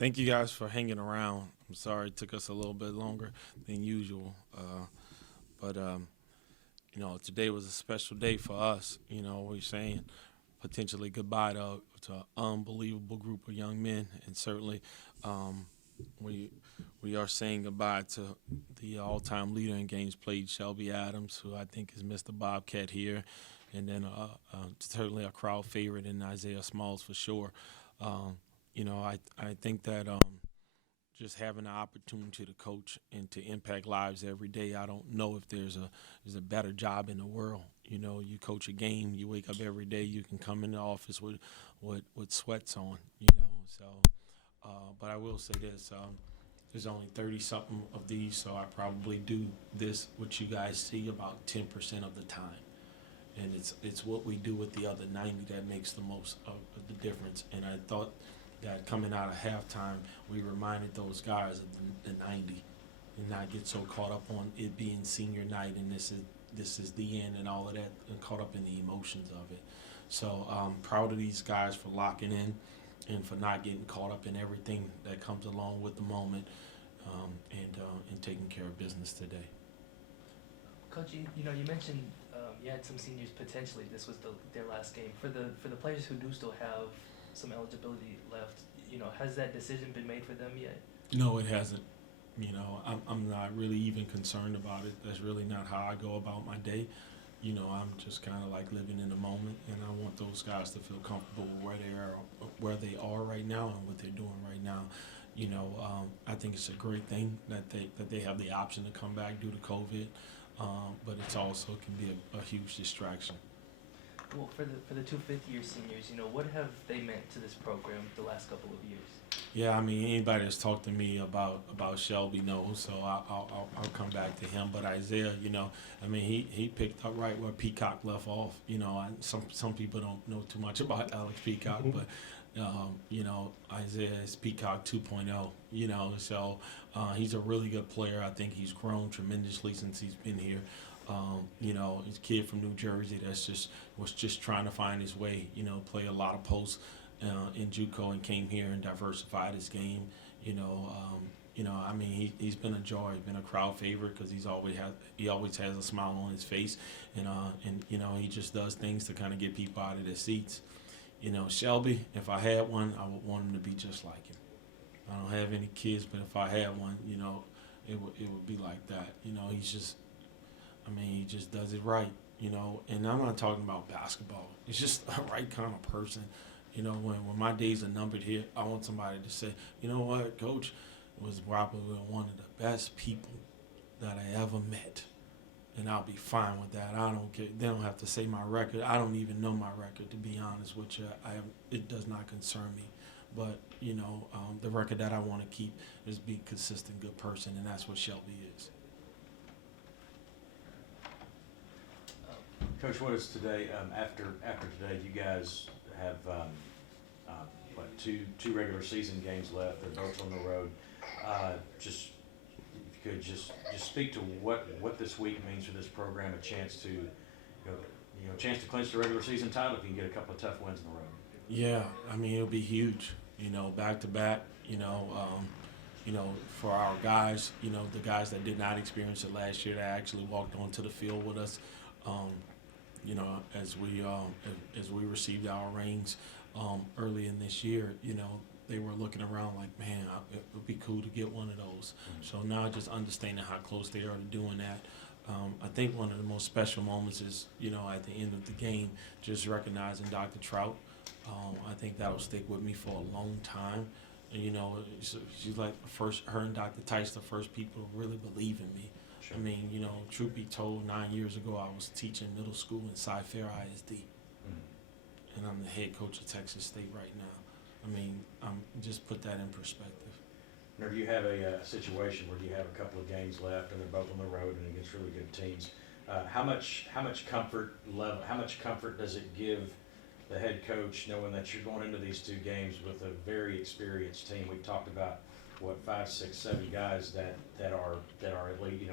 Thank you guys for hanging around. I'm sorry it took us a little bit longer than usual, but today was a special day for us. We're saying potentially goodbye to an unbelievable group of young men, and certainly um, we we are saying goodbye to the all-time leader in games played, Shelby Adams, who I think is Mr. Bobcat here, and then certainly a crowd favorite in Isaiah Smalls for sure. Um, I think that just having the opportunity to coach and to impact lives every day. I don't know if there's a better job in the world. You coach a game, you wake up every day, you can come in the office with sweats on. So. But I will say this: there's only 30 something of these, so I probably do this what you guys see about 10% of the time, and it's what we do with the other 90 that makes the most of the difference. And I thought that coming out of halftime, we reminded those guys of the 90, and not get so caught up on it being senior night and this is the end and all of that, and caught up in the emotions of it. So I'm proud of these guys for locking in and for not getting caught up in everything that comes along with the moment, and taking care of business today. Coach, you mentioned you had some seniors potentially. This was their last game. For the players who do still have some eligibility left, has that decision been made for them yet? No, it hasn't. I'm not really even concerned about it. That's really not how I go about my day. I'm just kind of like living in the moment, and I want those guys to feel comfortable where they are right now and what they're doing right now. I think it's a great thing that they have the option to come back due to COVID, but it's also can be a huge distraction. Well, for the two fifth-year seniors, what have they meant to this program the last couple of years? Yeah, I mean anybody that's talked to me about Shelby knows, so I'll come back to him. But Isaiah, I mean he picked up right where Peacock left off. Some people don't know too much about Alex Peacock, but Isaiah is Peacock 2.0. So he's a really good player. I think he's grown tremendously since he's been here. He's a kid from New Jersey was just trying to find his way. Play a lot of posts in JUCO and came here and diversified his game. I mean, he's been a joy. He's been a crowd favorite because he always has a smile on his face, and he just does things to kind of get people out of their seats. Shelby, if I had one, I would want him to be just like him. I don't have any kids, but if I had one, it would be like that. He just does it right. And I'm not talking about basketball. It's just a right kind of person. When my days are numbered here, I want somebody to say, you know what, Coach was probably one of the best people that I ever met. And I'll be fine with that. I don't care. They don't have to say my record. I don't even know my record, to be honest with you. It does not concern me. But, the record that I want to keep is be a consistent, good person, and that's what Shelby is. Coach, what is today? After today, you guys have two regular season games left. They're both on the road. Just if you could just speak to what this week means for this program. A chance to chance to clinch the regular season title if you can get a couple of tough wins in a row. Yeah, I mean, it'll be huge, back to back, for our guys, the guys that did not experience it last year that actually walked onto the field with us. Um, as we received our rings early in this year, they were looking around like, man, it would be cool to get one of those. So now just understanding how close they are to doing that. I think one of the most special moments is, at the end of the game, just recognizing Dr. Trout. I think that'll stick with me for a long time. And, she's like her and Dr. Tice, the first people to really believe in me. Sure. I mean, truth be told, 9 years ago I was teaching middle school in Cy-Fair ISD, and I'm the head coach of Texas State right now. I mean, just put that in perspective. Whenever you have a situation where you have a couple of games left and they're both on the road and against really good teams, how much comfort does it give the head coach knowing that you're going into these two games with a very experienced team? We talked about 5, 6, 7 guys that are at least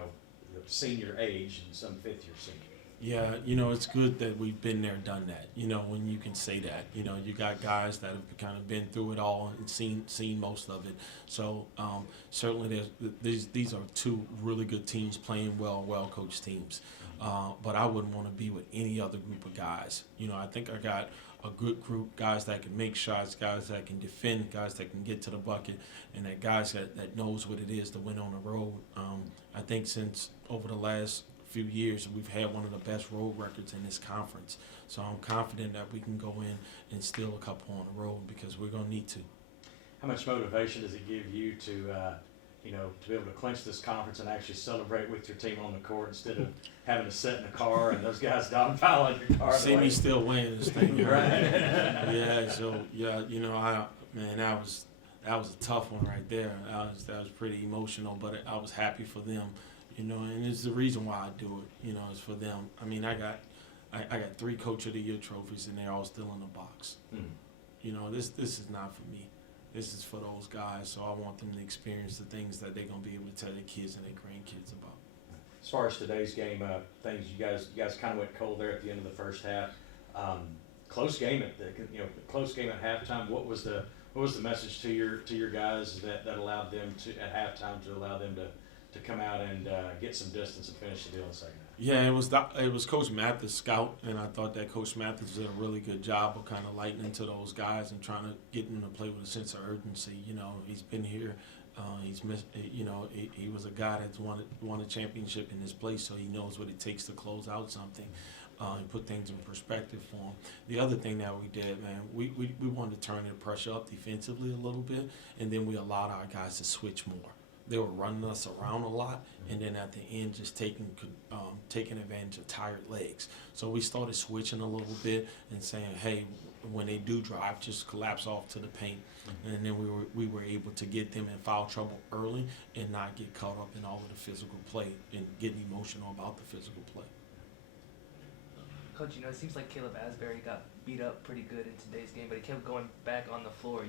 the senior age and some fifth year senior. Yeah, it's good that we've been there, done that. When you can say that, you got guys that have kind of been through it all and seen most of it. So certainly, these are two really good teams playing well coached teams. But I wouldn't want to be with any other group of guys. I think I got a good group, guys that can make shots, guys that can defend, guys that can get to the bucket, and that guys that knows what it is to win on the road. I think since over the last few years, we've had one of the best road records in this conference. So I'm confident that we can go in and steal a couple on the road because we're going to need to. How much motivation does it give you to, to be able to clinch this conference and actually celebrate with your team on the court instead of having to sit in a car and those guys dogpiling your car? See me still weighing this thing. Right. Yeah. So yeah, that was a tough one right there. That was pretty emotional, but I was happy for them. And it's the reason why I do it. It's for them. I mean, I got 3 Coach of the Year trophies, and they're all still in the box. Mm-hmm. This is not for me. This is for those guys. So I want them to experience the things that they're gonna be able to tell their kids and their grandkids about. As far as today's game, things you guys kind of went cold there at the end of the first half. Close game at halftime. What was the message to your guys that allowed them to at halftime to allow them to come out and get some distance and finish the deal in the second half? Yeah, it was Coach Mathis' scout, and I thought that Coach Mathis did a really good job of kind of lightening to those guys and trying to get them to play with a sense of urgency. He's been here. He's missed. He was a guy that's won a championship in this place, so he knows what it takes to close out something and put things in perspective for him. The other thing that we did, man, we wanted to turn the pressure up defensively a little bit, and then we allowed our guys to switch more. They were running us around a lot, and then at the end, just taking advantage of tired legs. So we started switching a little bit and saying, hey, when they do drive, just collapse off to the paint. And then we were able to get them in foul trouble early and not get caught up in all of the physical play and getting emotional about the physical play. Coach, it seems like Caleb Asbury got beat up pretty good in today's game, but he kept going back on the floor.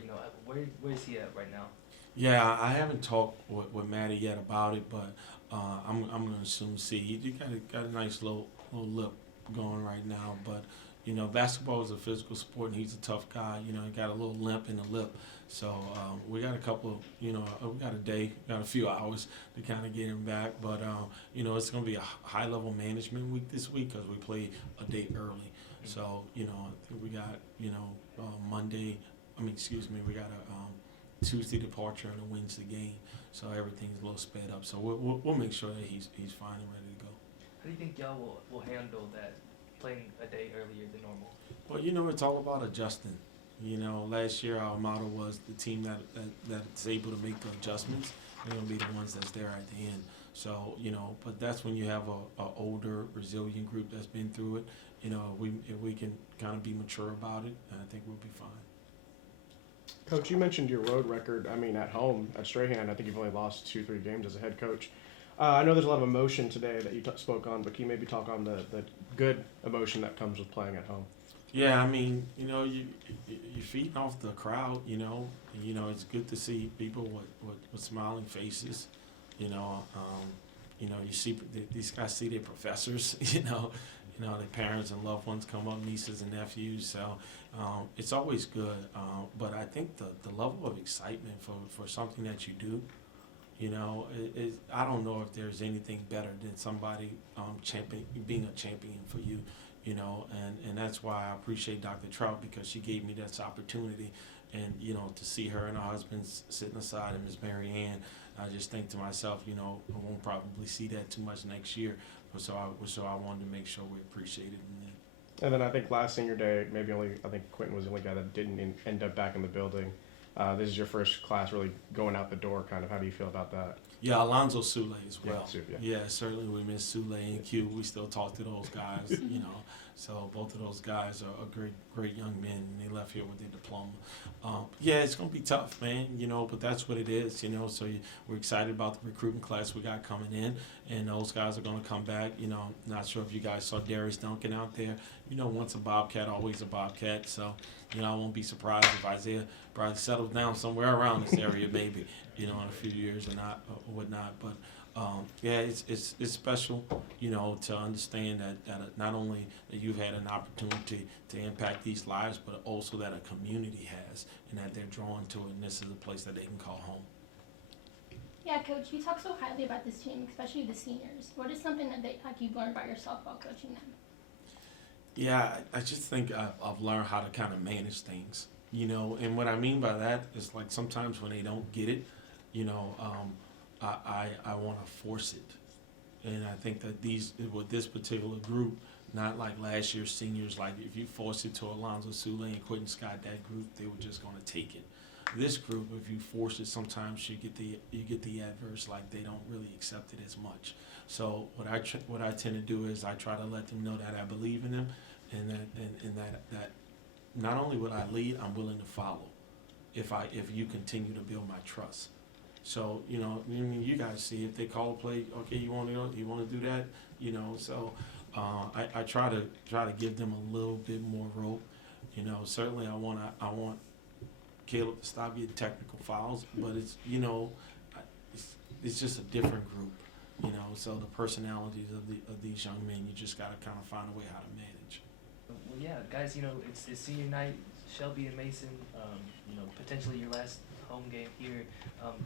Where is he at right now? Yeah, I haven't talked with Matty yet about it, but I'm going to assume he got a nice little lip going right now. But basketball is a physical sport, and he's a tough guy. He got a little limp in the lip, so we got a couple. We got a few hours to kind of get him back. But it's going to be a high level management week this week because we play a day early. So I think we got Monday. We got a Tuesday departure and a Wednesday game, so everything's a little sped up. So we'll make sure that he's fine and ready to go. How do you think y'all will handle that, playing a day earlier than normal? Well, it's all about adjusting. Last year our motto was the team that's able to make the adjustments, they're going to be the ones that's there at the end. So, but that's when you have a older, resilient group that's been through it. If we can kind of be mature about it, I think we'll be fine. Coach, you mentioned your road record. At home at Strahan, I think you've only lost 2-3 games as a head coach. I know there's a lot of emotion today that you spoke on, but can you maybe talk on the good emotion that comes with playing at home? Yeah, you're feeding off the crowd. It's good to see people with smiling faces. You see these guys see their professors. Their parents and loved ones come up, nieces and nephews. So it's always good. But I think the level of excitement for something that you do, I don't know if there's anything better than somebody being a champion for you. And that's why I appreciate Dr. Trout, because she gave me this opportunity. And, to see her and her husband sitting aside and Miss Mary Ann, I just think to myself, I won't probably see that too much next year. So I wanted to make sure we appreciated it. And then I think last senior day, I think Quentin was the only guy that didn't end up back in the building. This is your first class really going out the door, kind of. How do you feel about that? Yeah, Alonzo Sule as well. Yeah, Certainly we miss Sule and Q. We still talk to those guys, So both of those guys are great young men, and they left here with their diploma. It's going to be tough, man, but that's what it is, So we're excited about the recruiting class we got coming in, and those guys are going to come back. Not sure if you guys saw Darius Duncan out there. Once a Bobcat, always a Bobcat. So, I won't be surprised if Isaiah probably settles down somewhere around this area, maybe, in a few years or whatnot. But yeah, it's special, you know, to understand that not only that you've had an opportunity to impact these lives, but also that a community has, and that they're drawn to it, and this is a place that they can call home. Yeah, Coach, you talk so highly about this team, especially the seniors. What is something that you've learned about yourself while coaching them? Yeah, I just think I've learned how to kind of manage things, you know, and what I mean by that is like sometimes when they don't get it, you know, I want to force it, and I think that with this particular group, not like last year's seniors, like if you force it to Alonzo Sule and Quentin Scott, that group, they were just going to take it. This group, if you force it, sometimes you get the adverse, like they don't really accept it as much. So what I tend to do is I try to let them know that I believe in them, and that not only will I lead, I'm willing to follow. If you continue to build my trust. So you know, I mean, you guys see if they call a play, okay, you want to do that, you know. So I try to give them a little bit more rope. You know, certainly I want Caleb to stop getting technical fouls, but it's, you know, it's just a different group, you know. So the personalities of these young men, you just got to kind of find a way how to manage. Well, yeah, guys, you know, it's senior night. Shelby and Mason, you know, potentially your last home game here.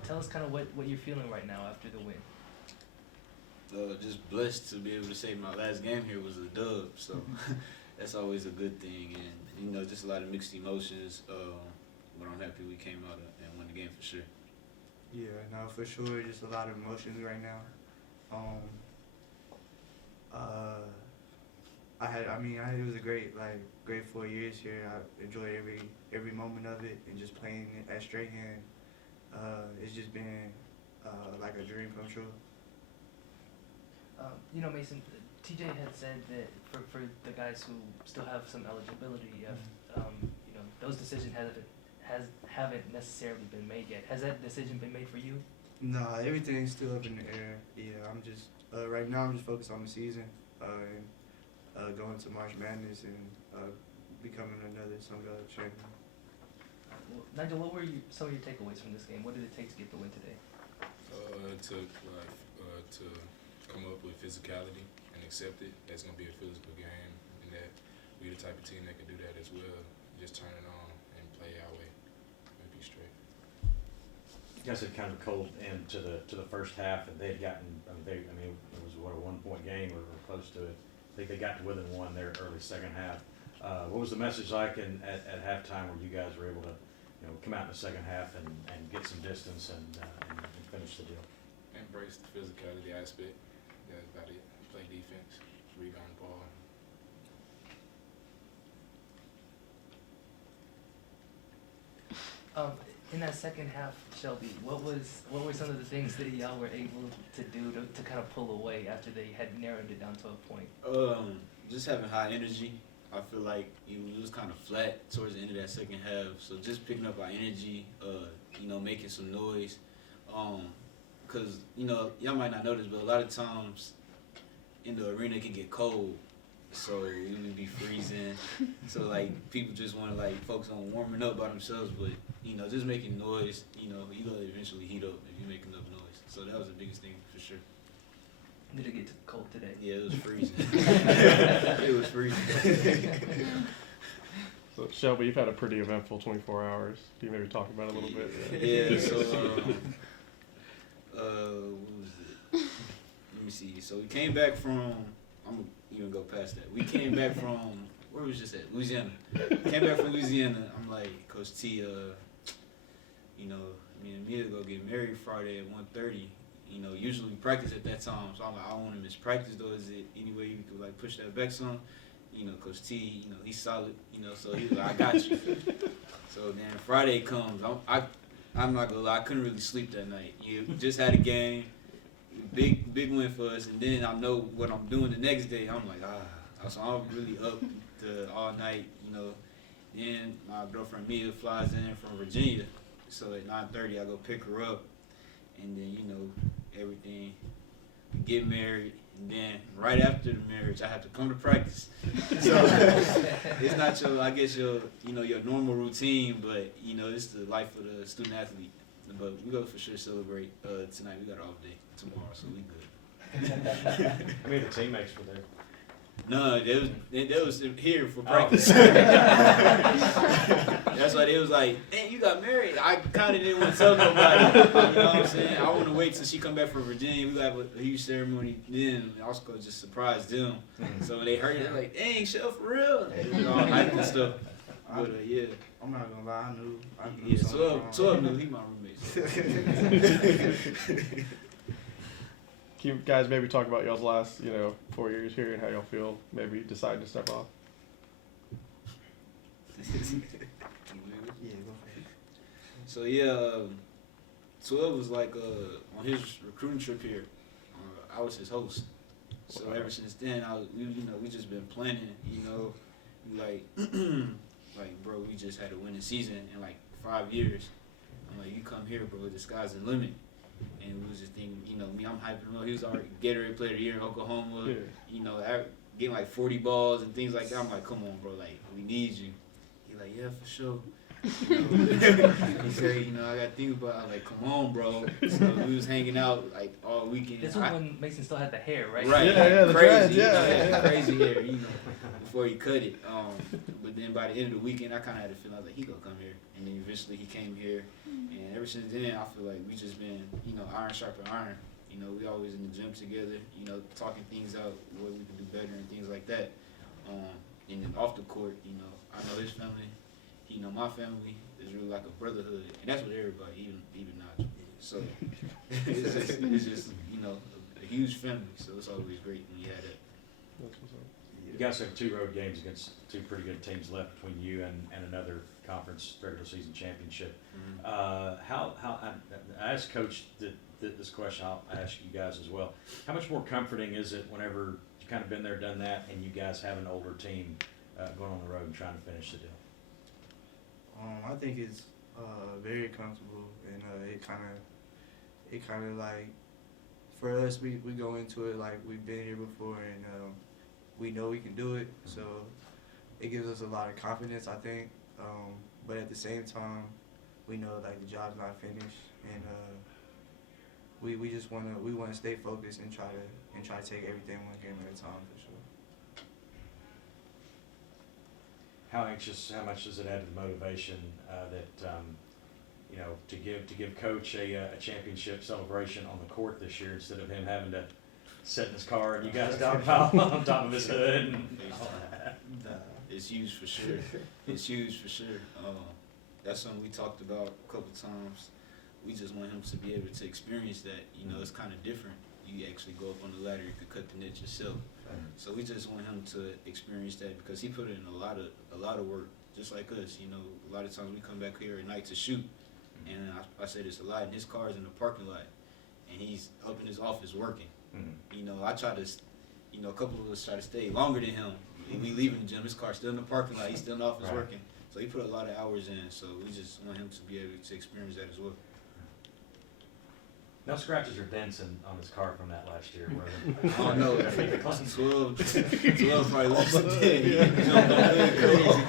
Tell us kind of what you're feeling right now after the win. Just blessed to be able to say my last game here was a dub, so that's always a good thing. And, you know, just a lot of mixed emotions, but I'm happy we came out and won the game for sure. Yeah, no, for sure, just a lot of emotions right now. It was a great 4 years here. I enjoyed every moment of it, and just playing at Strahan, it's just been like a dream come true. You know, Mason, TJ had said that for the guys who still have some eligibility, you know, those decisions haven't necessarily been made yet. Has that decision been made for you? No, everything's still up in the air. Yeah, I'm just right now I'm just focused on the season and going to March Madness and becoming another Sun Belt champion. Well, Nigel, what were some of your takeaways from this game? What did it take to get the win today? It took to come up with physicality and accept it. That's gonna be a physical game, and that we're the type of team that can do that as well. Just turn it on and play our way and be straight. You guys had kind of cold end to the first half, and they'd gotten. It was a 1-point game or close to it. I think they got to within one there early second half. What was the message like at halftime where you guys were able to, you know, come out in the second half and get some distance and finish the deal? Embrace the physicality aspect. That's about it. Play defense, rebound the ball. In that second half, Shelby, what were some of the things that y'all were able to do to kind of pull away after they had narrowed it down to a point? Just having high energy. I feel like it was kind of flat towards the end of that second half. So just picking up our energy, you know, making some noise. Because, you know, y'all might not know this, but a lot of times in the arena it can get cold. So we would be freezing. So, like, people just want to, like, focus on warming up by themselves. But, you know, just making noise, you know, you're going to eventually heat up if you make enough noise. So that was the biggest thing for sure. Did it get cold today? Yeah, it was freezing. It was freezing. So Shelby, you've had a pretty eventful 24 hours. Can you maybe talk about it a little bit? Yeah, so, what was it? Let me see. So we came back from, I'm going to even go past that. We came back from, where was this at? Louisiana. Came back from Louisiana. I'm like, Coach T, you know, me and Mia go get married Friday at 1:30. You know, usually we practice at that time. So I'm like, I don't want to miss practice though. Is it any way you could like push that back some? You know, Coach T, you know, he's solid, you know, so he was like, I got you. So then Friday comes. I'm not gonna lie, I couldn't really sleep that night. You just had a game, big win for us, and then I know what I'm doing the next day. I'm like, so I'm really up to all night, you know. Then my girlfriend Mia flies in from Virginia, so at 9:30 I go pick her up, and then you know everything. We get married, and then right after the marriage I have to come to practice. So it's not your, I guess your, you know, your normal routine, but you know it's the life of the student athlete. But we go for sure celebrate tonight. We got an off day tomorrow, so we good. I mean, the teammates were there. No, they was here for practice. That's why they was like, "Dang, you got married." I kind of didn't want to tell nobody. You know what I'm saying? I want to wait till she come back from Virginia. We got a huge ceremony then. I was gonna just surprise them. So when they heard it, they're like, "Dang, Chef, for real?" They was all hyped and stuff. But yeah, I'm not gonna lie, I knew yeah. something 12 knew he my roommate. Can you guys maybe talk about y'all's last, 4 years here and how y'all feel maybe deciding to step off? Yeah, go for it. So yeah, 12 was like on his recruiting trip here. I was his host. So ever since then, we just been planning. We like, like bro, we just had a winning season in like 5 years. I'm like, you come here, bro, the sky's the limit. And we was just thinking, me, I'm hyping him up. He was already Gatorade Player of the Year in Oklahoma. Yeah. Getting like 40 balls and things like that. I'm like, come on, bro, like we need you. He like, yeah, for sure. He said, I gotta think about it. I was like, come on, bro. So we was hanging out like all weekend. This was when Mason still had the hair, right? Right. Yeah, the crazy. dreads, yeah. Crazy hair, before he cut it. But then by the end of the weekend, I kind of had a feeling, I was like, he gonna come here. And then eventually he came here. And ever since then, I feel like we just been, iron sharpen iron. We always in the gym together, talking things out, what we can do better and things like that. And then off the court, I know his family, he know my family. It's really like a brotherhood. And that's what everybody, even Nigel. So it's just, a huge family. So it's always great when you have that. That's what's up. You guys have 2 road games against 2 pretty good teams left between you and another conference regular season championship. I asked Coach this question, I'll ask you guys as well. How much more comforting is it whenever you've kind of been there, done that, and you guys have an older team going on the road and trying to finish the deal? I think it's very comfortable, and it kind of like, for us, we go into it like we've been here before, and we know we can do it, so it gives us a lot of confidence, I think. But at the same time, we know like the job's not finished, and we just wanna stay focused and try to take everything one game at a time for sure. How much does it add to the motivation to give Coach a championship celebration on the court this year instead of him having to sit in his car and you guys dogpile on top of his hood and all that? It's huge for sure. It's huge for sure. That's something we talked about a couple times. We just want him to be able to experience that. It's kind of different. You actually go up on the ladder, you could cut the net yourself. So we just want him to experience that because he put in a lot of work, just like us. A lot of times we come back here at night to shoot, and I say this a lot. And his car's in the parking lot, and he's up in his office working. I try to, a couple of us try to stay longer than him. We leaving the gym, his car's still in the parking lot. He's still in the office working. So he put a lot of hours in. So we just want him to be able to experience that as well. No scratches or dents on his car from that last year, brother. I don't know. 12 probably less than 10. He jumped on there crazy.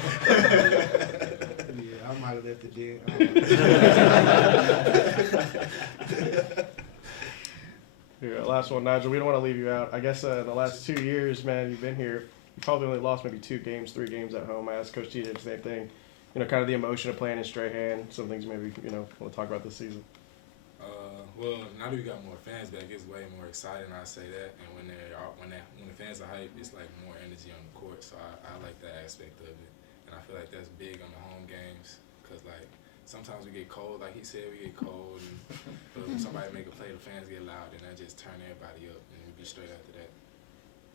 Yeah, I might have left it there. Yeah, last one, Nigel. We don't want to leave you out. I guess in the last 2 years, man, you've been here. You probably only lost maybe 2 games, 3 games at home. I asked Coach T did the same thing. Kind of the emotion of playing in Strahan. Some things maybe want to talk about this season. Well, now that we got more fans back, it's way more exciting. I say that, and when the fans are hyped, it's like more energy on the court. So I like that aspect of it, and I feel like that's big on the home games because like sometimes we get cold, like he said, we get cold, and somebody make a play, the fans get loud, and that just turn everybody up, and we